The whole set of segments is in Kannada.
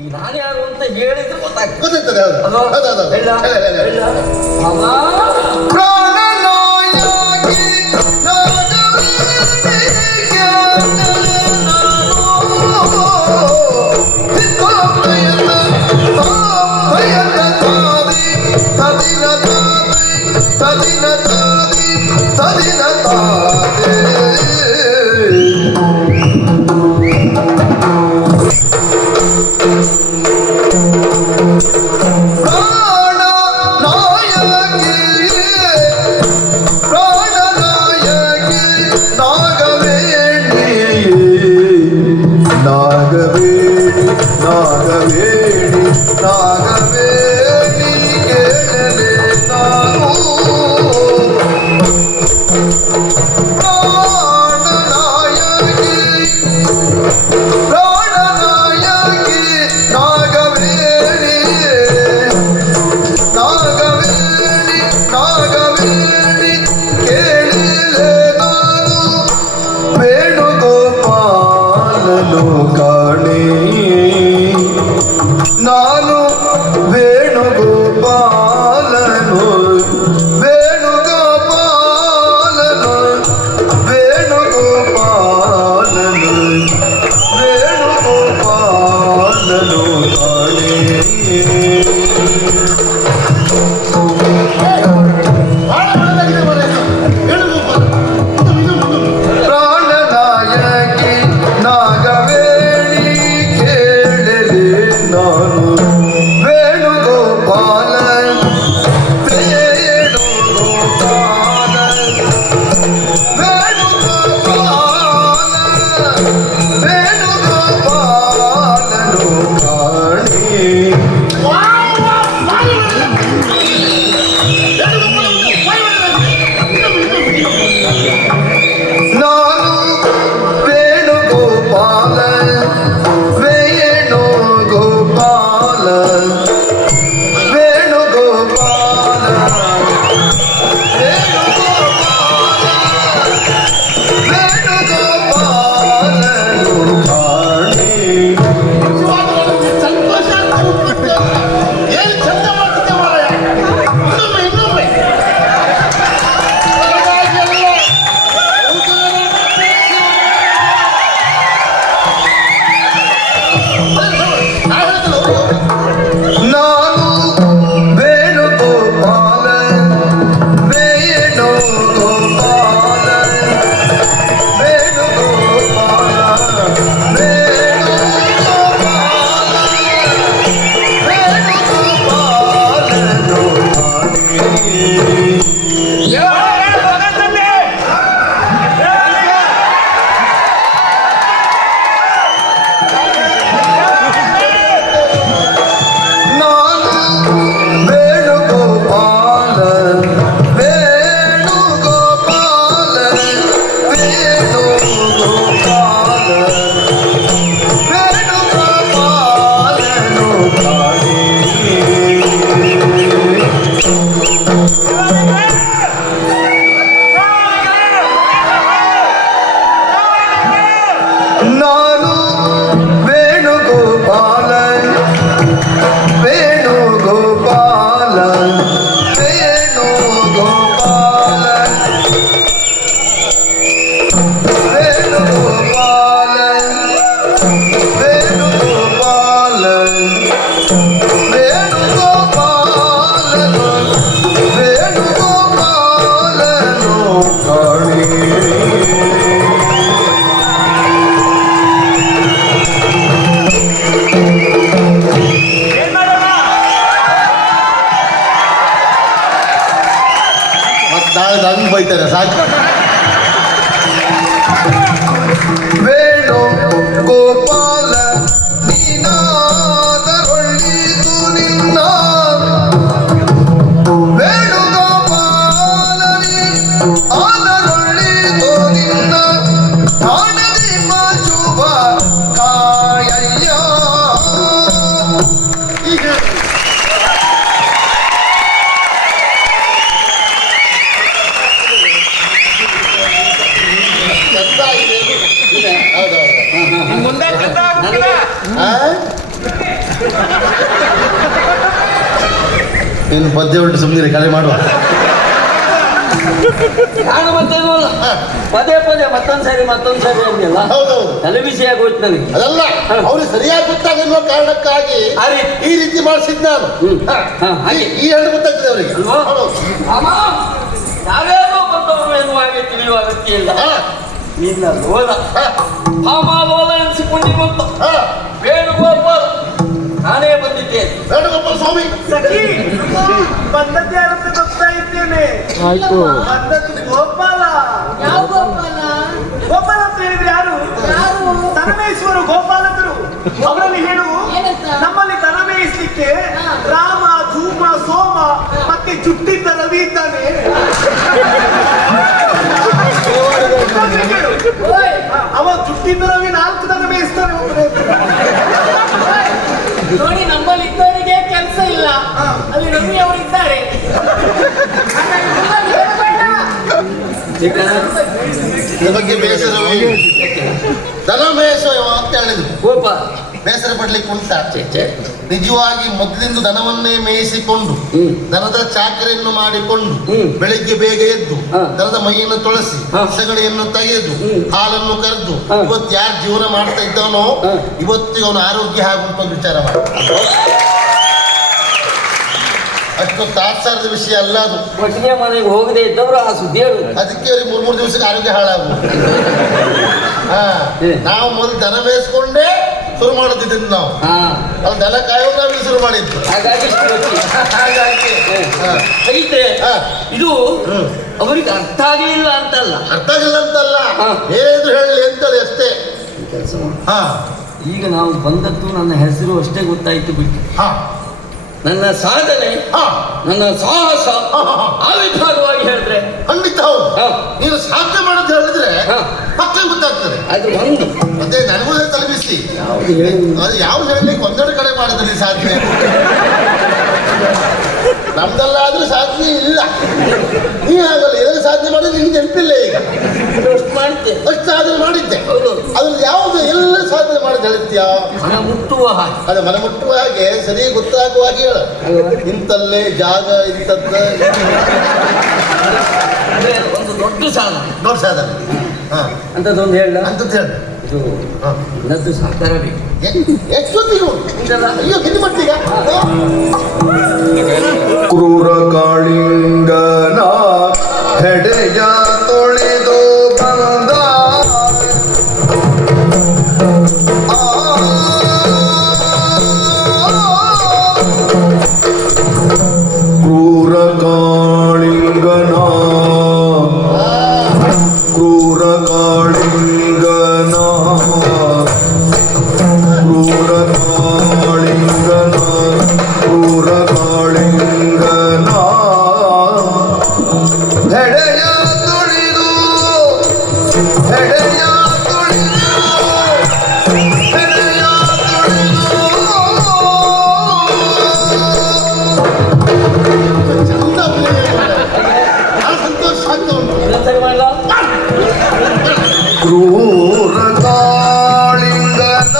ಈ ನಾನು ಯಾರು ಅಂತ ಹೇಳಿದ್ರೆ ಗೊತ್ತಾಗ್ತದೆ. ಬೈತಾರೆ ಸಾಕು. ವೇಣು ಗೋಪಾಲ ನೀನಾದರೊಳ್ಳಿದು ನಿನ್ನ ವೇಣು ಗೋಪಾಲನಿ ಆದರೊಳ್ಳಿದು ನಿನ್ನ ಕಾಣದಿ ಮಜುವ ಕಾಯಯ್ಯ. ಮುಂದೆ ಇನ್ನು ಪದ್ಯ ಉಂಟು ಸುಮ್ಮನೆ ಕಲೆ ಮಾಡುವ. ನಾನು ಮತ್ತೇನು ಅಲ್ಲ ಪದೇ ಪದೇ ಮತ್ತೊಂದ್ ಸರಿ ಅಂದಿಲ್ಲ. ಹೌದೌದು, ತಲೆ ಬಿಸಿ ಆಗೋಯ್ತು ನನಗೆ. ಅದಲ್ಲ ಅವ್ರಿಗೆ ಸರಿಯಾಗಿ ಗೊತ್ತಾಗಿರುವ ಕಾರಣಕ್ಕಾಗಿ ಈ ರೀತಿ ಮಾಡಿಸಿದ್ ನಾನು. ಈ ಎರಡು ಗೊತ್ತಾಗ್ತದೆ ಅವರಿಗೆ. ಅಮ್ಮ ನಾವೇನೋ ಬಂದವರು ಎನ್ನುವಾಗೆ ತಿಳಿಯುವ ಅಗತ್ಯ ಇಲ್ಲ. ನಿನ್ನ ಲೋಲ ಲೋಲ ಎನಿಸಿಕೊಂಡು ಬಂತು ವೇಣುಗೋಪಾಲ್ ನಾನೇ ಬಂದಿದ್ದೇನೆ. ವೇಣುಗೋಪಾಲ ಸ್ವಾಮಿ ಬಂದದ್ದು ಯಾರಂತ ಗೊತ್ತಾ ಇದ್ದೇನೆ. ಬಂದದ್ದು ಗೋಪಾಲ. ಯಾವ ಗೋಪಾಲ? ಗೋಪಾಲ ಅಂತ ಹೇಳಿದ್ರೆ ಯಾರು? ದನಮೇಯಿಸುವರು ಗೋಪಾಲಕರು. ಅವರಲ್ಲಿ ಹೇಳು, ನಮ್ಮಲ್ಲಿ ದನ ಮೇಯಿಸ್ಲಿಕ್ಕೆ ರಾಮ, ಧೂಮ, ಸೋಮ ಮತ್ತೆ ಜುಟ್ಟಿದ್ದ ರವಿ ಇದ್ದಾನೆ. ಅವ ಜುಟ್ಟಿದ್ದ ರವಿ 4 ದನ ಮೇಯಿಸ್ತಾನೆ. ನೋಡಿ, ನಮ್ಮಲ್ಲಿ ಇದ್ದವರಿಗೆ ಕೆಲಸ ಇಲ್ಲ, ಅಲ್ಲಿ ರವಿ ಅವರು ಇದ್ದಾರೆ. ಇದ್ರ ಬಗ್ಗೆ ಬೇಸರವೇ ದನ ಮೇಯಿಸುವ ಅಂತ ಹೇಳಿದ್ರು. ಗೋಪಾಲ್ ಬೇಸರ ಪಡ್ಲಿಕ್ಕೆ ಉಂಟಾ? ನಿಜವಾಗಿ ಮೊದಲಿಂದ ದನವನ್ನೇ ಮೇಯಿಸಿಕೊಂಡು ದನದ ಚಾಕರಿಯನ್ನು ಮಾಡಿಕೊಂಡು ಬೆಳಿಗ್ಗೆ ಬೇಗ ಎದ್ದು ದನದ ಮೈಯನ್ನು ತೊಳಸಿ ಸಗಣಿಯನ್ನು ತೆಗೆದು ಹಾಲನ್ನು ಕರೆದು ಇವತ್ತು ಯಾರು ಜೀವನ ಮಾಡ್ತಾ ಇದ್ದಾನೋ ಇವತ್ತಿಗೆ ಅವನ ಆರೋಗ್ಯ ಆಗುಂಟು ಒಂದು ವಿಚಾರ ಮಾಡಿ. ಅಷ್ಟು ತಾತ್ಸಾರದ ವಿಷಯ ಅಲ್ಲ ಅದು. ಒಟ್ಟಿಗೆ ಮನೆಗೆ ಹೋಗದೆ ಇದ್ದವರು ಆ ಸುದ್ದಿ ಹೇಳುದು. ಅದಕ್ಕೆ ಅವ್ರಿಗೆ 3 ದಿವಸಕ್ಕೆ ಆರೋಗ್ಯ ಹಾಳಾಗುವುದು. ನಾವು ಮೊದಲು ದನ ಮೇಯಿಸ್ಕೊಂಡೇ ಶುರು ಮಾಡುತ್ತಿದ್ದು ನಾವು. ಅಲ್ಲಿ ದನ ಕಾಯೋದು ನಾವು ಶುರು ಮಾಡಿದ್ದು. ಹಾಗಾಗಿ ಐತೆ ಇದು ಅವರಿಗೆ ಅರ್ಥ ಆಗಲಿಲ್ಲ ಅಂತಲ್ಲ. ಅರ್ಥ ಆಗಿಲ್ಲ ಅಂತಲ್ಲ, ಏನಾದ್ರು ಹೇಳಲಿ ಅಂತಲ್ಲ ಅಷ್ಟೇ. ಕೆಲಸ ಈಗ ನಾವು ಬಂದದ್ದು ನನ್ನ ಹೆಸರು ಅಷ್ಟೇ ಗೊತ್ತಾಯ್ತು ಬಿಟ್ಟು ನನ್ನ ಸಾಧನೆ ನನ್ನ ಸಾಹಸ ಆ ವಿಭಾಗವಾಗಿ ಹೇಳಿದ್ರೆ ಖಂಡಿತ ಹೌದು. ನೀನು ಸಾಧನೆ ಮಾಡೋದು ಹೇಳಿದ್ರೆ ಮತ್ತೆ ಗೊತ್ತಾಗ್ತದೆ. ಅದು ಒಂದು ಮತ್ತೆ ನನಗೂ ತಲುಪಿಸಿ ಅದು ಯಾವ್ದು ಹೇಳಲಿಕ್ಕೆ ಒಂದೆರಡು ಕಡೆ ಮಾಡಿದ್ರೆ ಸಾಧನೆ. ನಮ್ದೆಲ್ಲ ಆದ್ರೂ ಸಾಧನೆ ಇಲ್ಲ. ನೀ ಆಗಲ್ಲ ಏನಾದ್ರು ಸಾಧನೆ ಮಾಡಿದ್ರೆ ನಿಮ್ಗೆ ನೆನಪಿಲ್ಲ. ಈಗ ಮಾಡ್ತೆ ಅಷ್ಟು ಸಾಧನೆ ಮಾಡಿದ್ದೆ. ಅದ್ರಲ್ಲಿ ಯಾವ್ದು ಎಲ್ಲ ಸಾಧನೆ ಮಾಡಿದ್ ಹೇಳ್ತೀಯ? ಮನ ಮುಟ್ಟುವ ಹಾಗೆ. ಅದೇ ಮನ ಮುಟ್ಟುವ ಹಾಗೆ ಸರಿ ಗೊತ್ತಾಗುವ ಹಾಗೆ ಹೇಳ. ಇಂತಲ್ಲೇ ಜಾಗ ಇಂಥದ್ದು ಒಂದು ದೊಡ್ಡ ಸಾಧನೆ. ದೊಡ್ಡ ಸಾಧನೆ ಅಂತದೊಂದು ಹೇಳ ಅಂತದ್ದು ಹೇಳ. ಇದು ನನ್ನದು ಸಹಕಾರ ಬೇಕು. ಎಷ್ಟೊತ್ತಿಗೆ ಅಯ್ಯೋ ಗಿರಿ ಮಟ್ಟಿಗ ಕ್ರೂರ ಕಾಳಿಂಗನ ಹೆಡೆಯ ತೊಳೆದು ಬಂದ ಕ್ರೂರ ಕಾಳಿಂಗನ ಕ್ರೂರ ಕಾಳಿಂಗನ ಕ್ರೂರ ಕಾಳಿಂಗನ ಕ್ರೂರ ಕಾಳಿಂಗನ ಹೆಡೆಯ ತುಳಿದು ಹೆಡೆಯ ತುಳಿದು ಹೆಡೆಯ ತುಳಿದು ಚಂದ ಸಂತೋಷ ಆಗ್ತಾ ಉಂಟು. ಸರಿ ಮಾಡಲ್ಲ. ಕ್ರೂರ ಕಾಳಿಂಗನ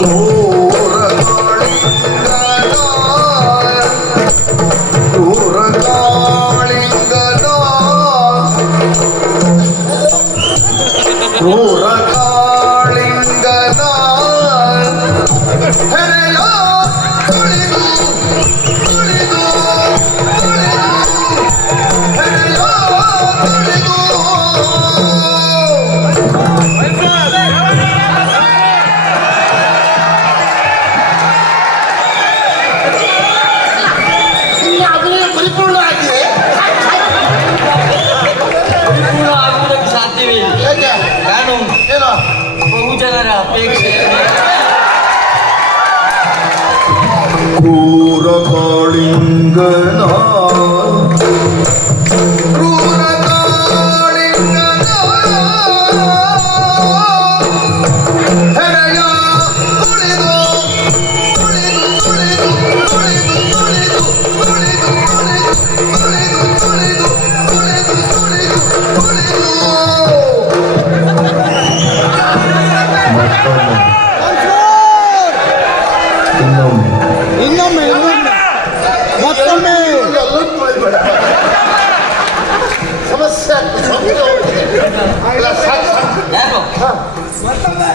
ಕ್ರೂರ ಕಾಳಿಂಗನ ಕ್ರೂರ ಕಾಳಿಂಗನ ಕ್ರೂರ ಕಾಳಿಂಗನ ಹೆರೆಯ ತುಳಿದು ತುಳಿದು ತುಳಿದು ಹೆರೆಯ ತುಳಿದು ಪರಿಪೂರ್ಣ ಆಗಿದೆ. ಪರಿಪೂರ್ಣ ಆಗುವುದಕ್ಕೆ ಸಾಧ್ಯವೇ ಇಲ್ಲ. ಯಾಕೆ? ಕಾರಣ ಏನೋ ಬಹುಜನರ ಅಪೇಕ್ಷೆ. ಕ್ರೂರ ಕಾಳಿಂಗನ ಕ್ರೂರ ಕಾಳಿಂಗನ ಹೆರೆಯ ತುಳಿದು ತುಳಿದು ತುಳಿದು ತುಳಿದು ತುಳಿದು ತುಳಿದು ತುಳಿದು ತುಳಿದು ತುಳಿದು ತುಳಿದು ತುಳಿದು ಇನ್ನೊಮ್ಮೆ ಮತ್ತೊಮ್ಮೆ ಅಲ್ಲೂ ತೊಳಿಬೇಡ. ಸಮಸ್ಯೆ ಆಗ್ತದೆ, ಸಮಸ್ಯೆ ಹೋಗ್ತದೆ. ಅಲ್ಲ, ಸಾಕು, ಸಾಕು. ಯಾರು ಮತ್ತೊಮ್ಮೆ